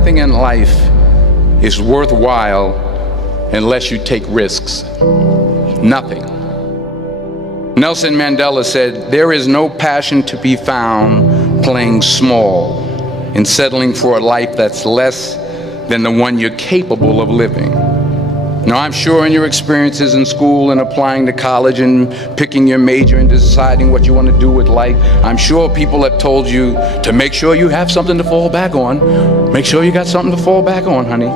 nothing in life is worthwhile unless you take risks. Nothing. Nelson Mandela said, "There is no passion to be found playing small and settling for a life that's less than the one you're capable of living." Now, I'm sure in your experiences in school and applying to college and picking your major and deciding what you want to do with life, I'm sure people have told you to make sure you have something to fall back on. Make sure you got something to fall back on, honey.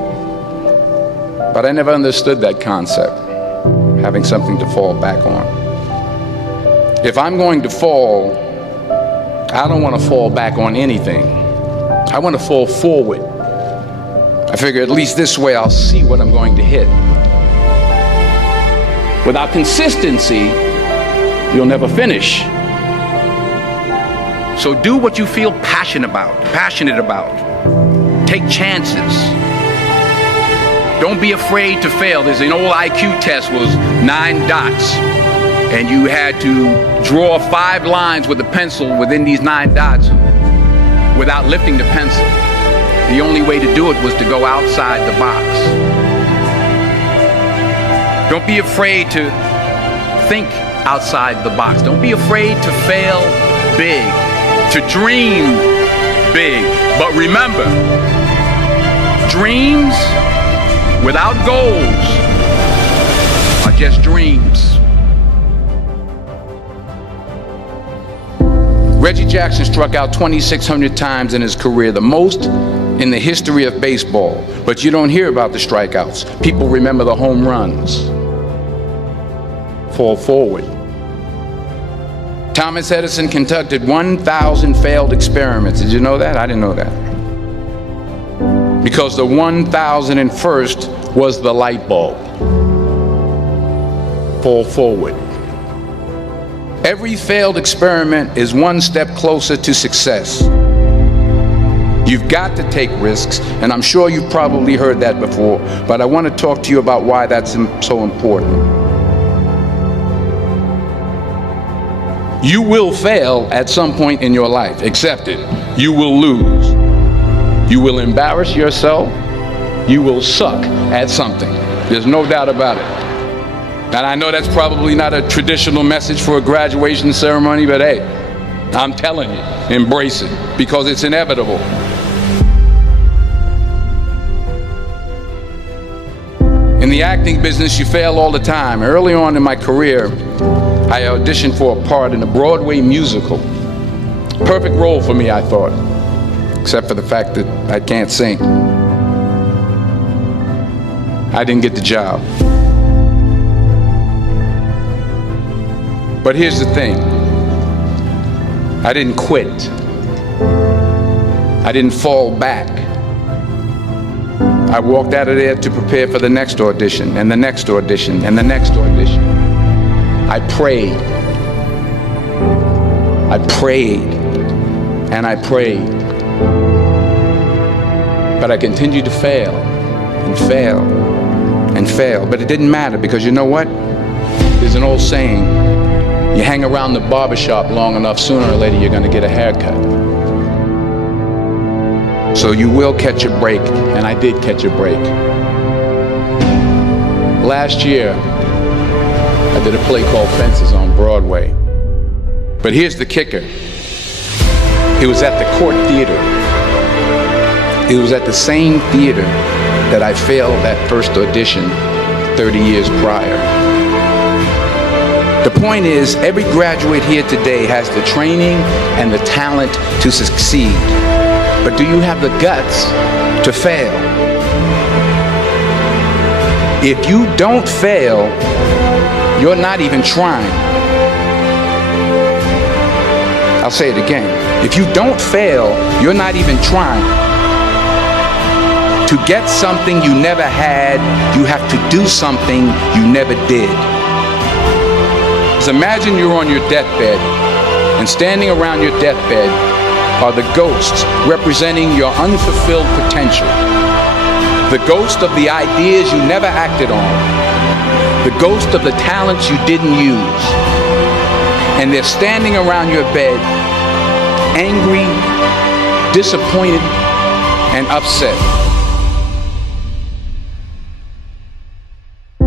But I never understood that concept, having something to fall back on. If I'm going to fall, I don't want to fall back on anything. I want to fall forward. I figure at least this way I'll see what I'm going to hit. Without consistency, you'll never finish. So do what you feel passionate about. Take chances. Don't be afraid to fail. There's an old IQ test, was 9 dots, and you had to draw 5 lines with a pencil within these 9 dots without lifting the pencil. The only way to do it was to go outside the box. Don't be afraid to think outside the box. Don't be afraid to fail big, to dream big. But remember, dreams without goals are just dreams. Reggie Jackson struck out 2,600 times in his career, the most in the history of baseball. But you don't hear about the strikeouts. People remember the home runs. Fall forward. Thomas Edison conducted 1,000 failed experiments. Did you know that? I didn't know that. Because the 1,001st was the light bulb. Fall forward. Every failed experiment is one step closer to success. You've got to take risks, and I'm sure you've probably heard that before, but I want to talk to you about why that's so important. You will fail at some point in your life. Accept it. You will lose. You will embarrass yourself. You will suck at something. There's no doubt about it. And I know that's probably not a traditional message for a graduation ceremony, but hey, I'm telling you, embrace it, because it's inevitable. In the acting business, you fail all the time. Early on in my career, I auditioned for a part in a Broadway musical. Perfect role for me, I thought, except for the fact that I can't sing. I didn't get the job. But here's the thing. I didn't quit. I didn't fall back. I walked out of there to prepare for the next audition, and the next audition, and the next audition. I prayed. I prayed. And I prayed. But I continued to fail, and fail, and fail. But it didn't matter, because you know what? There's an old saying, you hang around the barbershop long enough, sooner or later you're going to get a haircut. So you will catch a break, and I did catch a break. Last year, I did a play called Fences on Broadway. But here's the kicker. It was at the Court Theater. It was at the same theater that I failed that first audition 30 years prior. The point is, every graduate here today has the training and the talent to succeed. But do you have the guts to fail? If you don't fail, you're not even trying. I'll say it again. If you don't fail, you're not even trying. To get something you never had, you have to do something you never did. So imagine you're on your deathbed, and standing around your deathbed are the ghosts representing your unfulfilled potential. The ghost of the ideas you never acted on. The ghost of the talents you didn't use. And they're standing around your bed, angry, disappointed, and upset.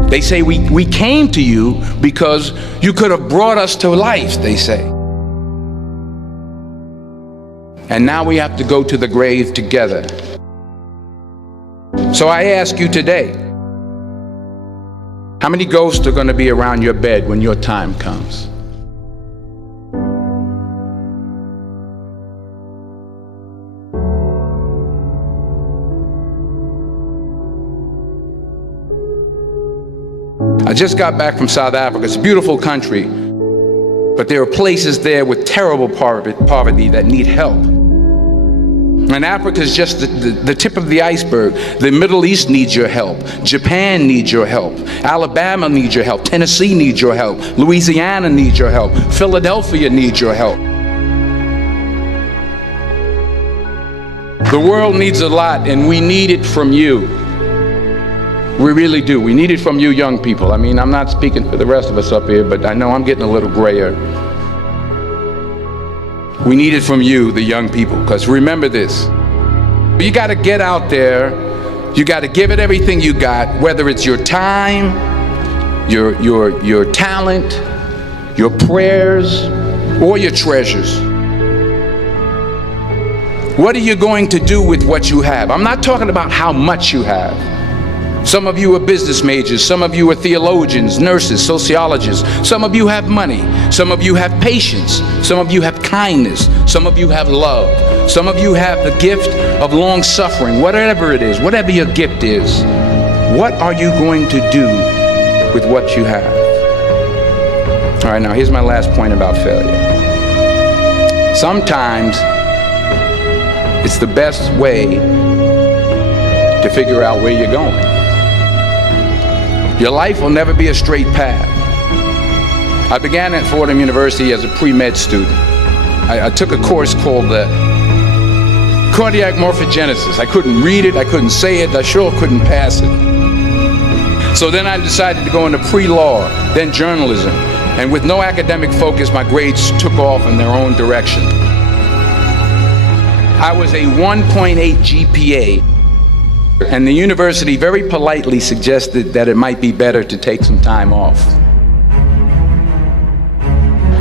They say we came to you because you could have brought us to life, they say. And now we have to go to the grave together. So I ask you today, how many ghosts are going to be around your bed when your time comes? I just got back from South Africa. It's a beautiful country, but there are places there with terrible poverty that need help. And Africa is just the tip of the iceberg. The Middle East needs your help. Japan needs your help. Alabama needs your help. Tennessee needs your help. Louisiana needs your help. Philadelphia needs your help. The world needs a lot, and we need it from you. We really do. We need it from you young people. I mean, I'm not speaking for the rest of us up here, but I know I'm getting a little grayer. We need it from you, the young people, because remember this. You got to get out there. You got to give it everything you got, whether it's your time, your talent, your prayers, or your treasures. What are you going to do with what you have? I'm not talking about how much you have. Some of you are business majors, some of you are theologians, nurses, sociologists, some of you have money, some of you have patience, some of you have kindness, some of you have love, some of you have the gift of long suffering. Whatever it is, whatever your gift is, what are you going to do with what you have? All right, now here's my last point about failure. Sometimes it's the best way to figure out where you're going. Your life will never be a straight path. I began at Fordham University as a pre-med student. I took a course called cardiac morphogenesis. I couldn't read it, I couldn't say it, I sure couldn't pass it. So then I decided to go into pre-law, then journalism. And with no academic focus, my grades took off in their own direction. I was a 1.8 GPA. And the university very politely suggested that it might be better to take some time off.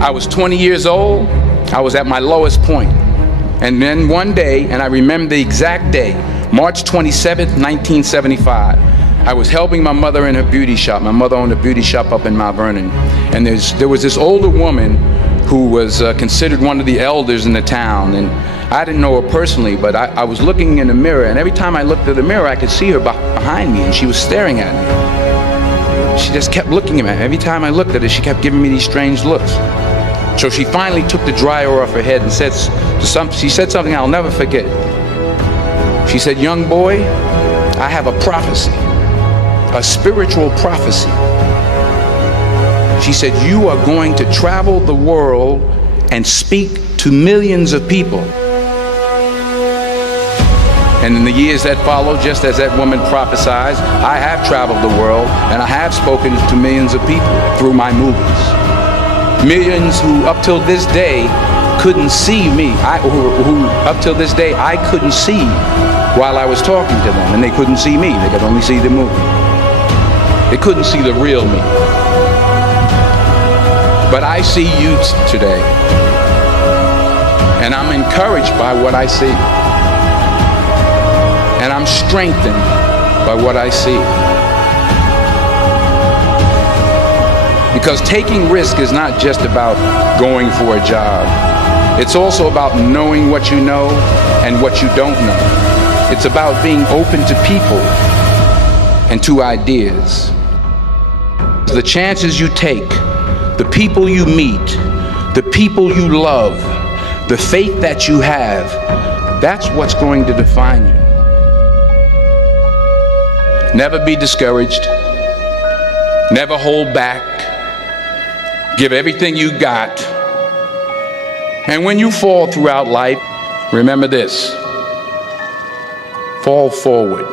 I was 20 years old. I was at my lowest point. And then one day, and I remember the exact day, March 27th, 1975, I was helping my mother in her beauty shop. My mother owned a beauty shop up in Mount Vernon. And there was this older woman who was considered one of the elders in the town. And I didn't know her personally, but I was looking in the mirror, and every time I looked at the mirror, I could see her behind me, and she was staring at me. She just kept looking at me. Every time I looked at her, she kept giving me these strange looks. So she finally took the dryer off her head and she said something I'll never forget. She said, "Young boy, I have a prophecy, a spiritual prophecy." She said, "You are going to travel the world and speak to millions of people." And in the years that followed, just as that woman prophesied, I have traveled the world and I have spoken to millions of people through my movies. Millions who up till this day couldn't see me, who up till this day I couldn't see while I was talking to them, and they couldn't see me, they could only see the movie. They couldn't see the real me. But I see you today, and I'm encouraged by what I see. And I'm strengthened by what I see. Because taking risk is not just about going for a job. It's also about knowing what you know and what you don't know. It's about being open to people and to ideas. The chances you take, the people you meet, the people you love, the faith that you have, that's what's going to define you. Never be discouraged. Never hold back. Give everything you got. And when you fall throughout life, remember this: fall forward.